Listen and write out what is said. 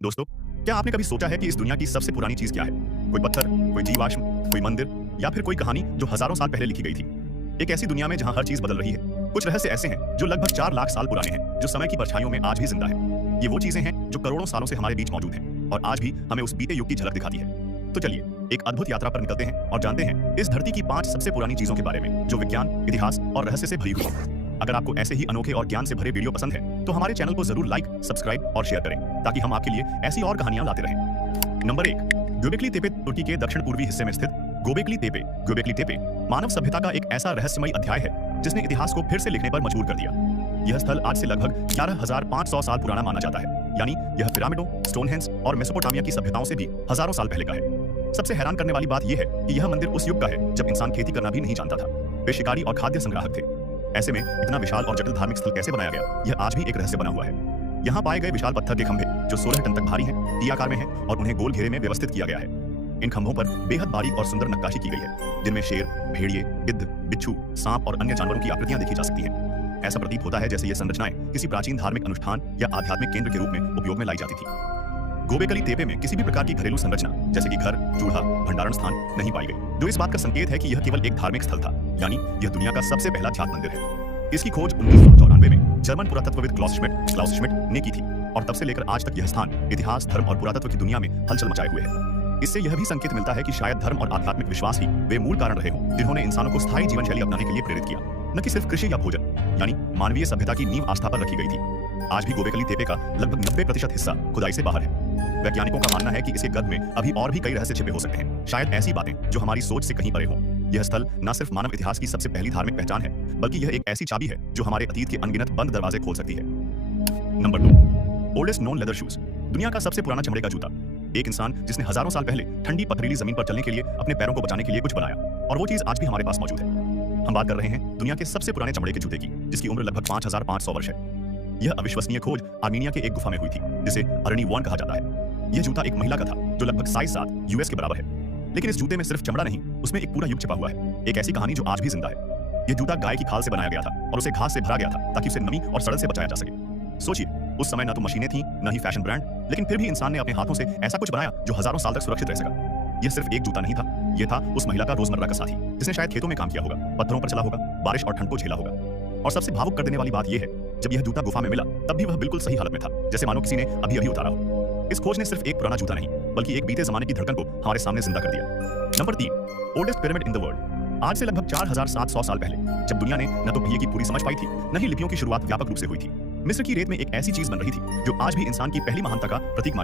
दोस्तों, क्या आपने कभी सोचा है कि इस दुनिया की सबसे पुरानी चीज क्या है? कोई पत्थर, कोई जीवाश्म, कोई मंदिर या फिर कोई कहानी जो हजारों साल पहले लिखी गई थी? एक ऐसी दुनिया में जहां हर चीज बदल रही है। कुछ रहस्य ऐसे हैं जो लगभग 4 लाख साल पुराने हैं, जो समय की परछाइयों में आज भी जिंदा है। ये वो चीजें हैं जो करोड़ों सालों से हमारे बीच मौजूद हैं और आज भी हमें उस बीते युग की झलक दिखाती है। तो चलिए एक अद्भुत यात्रा पर निकलते हैं और जानते हैं इस धरती की 5 सबसे पुरानी चीजों के बारे में जो विज्ञान, इतिहास और रहस्य से भरी हुई है। अगर आपको ऐसे ही अनोखे और ज्ञान से भरे वीडियो पसंद है तो हमारे चैनल को जरूर लाइक, सब्सक्राइब और शेयर करें ताकि हम आपके लिए ऐसी और कहानियां लाते रहें। नंबर 1, göbekli tepe तुर्की के दक्षिण पूर्वी हिस्से में स्थित göbekli tepe मानव सभ्यता का एक ऐसा रहस्यमयी अध्याय है जिसने इतिहास को फिर से लिखने पर मजबूर कर दिया। यह स्थल आज से लगभग 11,500 साल पुराना माना जाता है, यानी यह पिरामिडों, स्टोनहेंज और मेसोपोटामिया की सभ्यताओं से भी हजारों साल पहले का है। सबसे हैरान करने वाली बात यह है कि यह मंदिर उस युग का है जब इंसान खेती करना भी नहीं जानता था। वे शिकारी और खाद्य संग्राहक थे। ऐसे में इतना विशाल और जटिल धार्मिक स्थल कैसे बनाया गया, यह आज भी एक रहस्य बना हुआ है। यहाँ पाए गए विशाल पत्थर के खंभे जो 16 टन तक भारी हैं, टी आकार में हैं और उन्हें गोल घेरे में व्यवस्थित किया गया है। इन खंभों पर बेहद बारीक और सुंदर नक्काशी की गई है, जिनमें शेर, भेड़िए, गिद्ध, बिच्छू, सांप और अन्य जानवरों की आकृतियां देखी जा सकती हैं। ऐसा प्रतीत होता है जैसे ये संरचनाएं किसी प्राचीन धार्मिक अनुष्ठान या आध्यात्मिक केंद्र के रूप में उपयोग में लाई जाती थी। गोबेकली तेपे में किसी भी प्रकार की घरेलू संरचना जैसे कि घर, चूल्हा, भंडारण स्थान नहीं पाई गई, जो इस बात का संकेत है कि यह केवल एक धार्मिक स्थल था, यानी यह दुनिया का सबसे पहला ध्यान मंदिर है। इसकी खोज 1994 में जर्मन पुरातत्वविद क्लाउस श्मिट ने की थी और तब से लेकर आज तक यह स्थान इतिहास, धर्म और पुरातत्व की दुनिया में हलचल मचाए हुए है। इससे यह भी संकेत मिलता है कि शायद धर्म और आध्यात्मिक विश्वास ही वे मूल कारण रहे हों जिन्होंने इंसानों को स्थायी जीवन शैली अपनाने के लिए प्रेरित किया, न कि सिर्फ कृषि या भोजन, यानी मानवीय सभ्यता की नींव आस्था पर रखी गई थी। आज भी गोबेकली तेपे का लगभग 90% हिस्सा खुदाई से बाहर है। वैज्ञानिकों का मानना है कि इसके गर्भ में अभी और भी कई रहस्य छिपे हो सकते हैं, शायद ऐसी बातें जो हमारी सोच से कहीं परे हों। यह स्थल न सिर्फ मानव इतिहास की सबसे पहली धार्मिक पहचान है, बल्कि यह एक ऐसी चाबी है जो हमारे अतीत के अनगिनत बंद दरवाजे खोल सकती है। Number 2, oldest known leather shoes, दुनिया का सबसे पुराना चमड़े का जूता। एक इंसान जिसने हजारों साल पहले ठंडी पथरीली जमीन पर चलने के लिए अपने पैरों को बचाने के लिए कुछ बनाया, और वो चीज आज भी हमारे पास मौजूद है। हम बात कर रहे हैं दुनिया के सबसे पुराने चमड़े के जूते की, जिसकी उम्र लगभग 5,500 वर्ष है। यह अविश्वसनीय खोज आर्मीनिया के एक गुफा में हुई थी, जिसे अरनी वॉन कहा जाता है। यह जूता एक महिला का था जो लगभग साइज 7 यूएस के बराबर है। लेकिन इस जूते में सिर्फ चमड़ा नहीं, उसमें एक पूरा युग छिपा हुआ है, एक ऐसी कहानी जो आज भी जिंदा है। यह जूता गाय की खाल से बनाया गया था और उसे घास से भरा गया था ताकि उसे नमी और सड़न से बचाया जा सके। सोचिए, उस समय न तो मशीनें थीं, न ही फैशन ब्रांड, लेकिन फिर भी इंसान ने अपने हाथों से ऐसा कुछ बनाया जो हजारों साल तक सुरक्षित रह सका। यह सिर्फ एक जूता नहीं था, यह था उस महिला का रोजमर्रा का साथी, जिसने शायद खेतों में काम किया होगा, पत्थरों पर चला होगा, बारिश और ठंड को झेला होगा। और सबसे भावुक कर देने वाली बात यह है, जब यह जूता गुफा में मिला तब भी वह बिल्कुल सही हालत में था, जैसे मानो किसी ने अभी अभी उतारा हो। इस खोज ने सिर्फ एक पुराना जूता नहीं, बल्कि एक बीते जमाने की धड़कन को हमारे सामने जिंदा कर दिया। Number 3, oldest pyramid in the world. आज से लगभग 4,700 साल पहले, जब दुनिया ने न तो पहिए की पूरी समझ पाई थी, न ही लिपियों की शुरुआत व्यापक रूप से हुई थी, मिस्र की रेत में एक ऐसी चीज बन रही थी जो आज भी इंसान की पहली महानता का प्रतीक मानी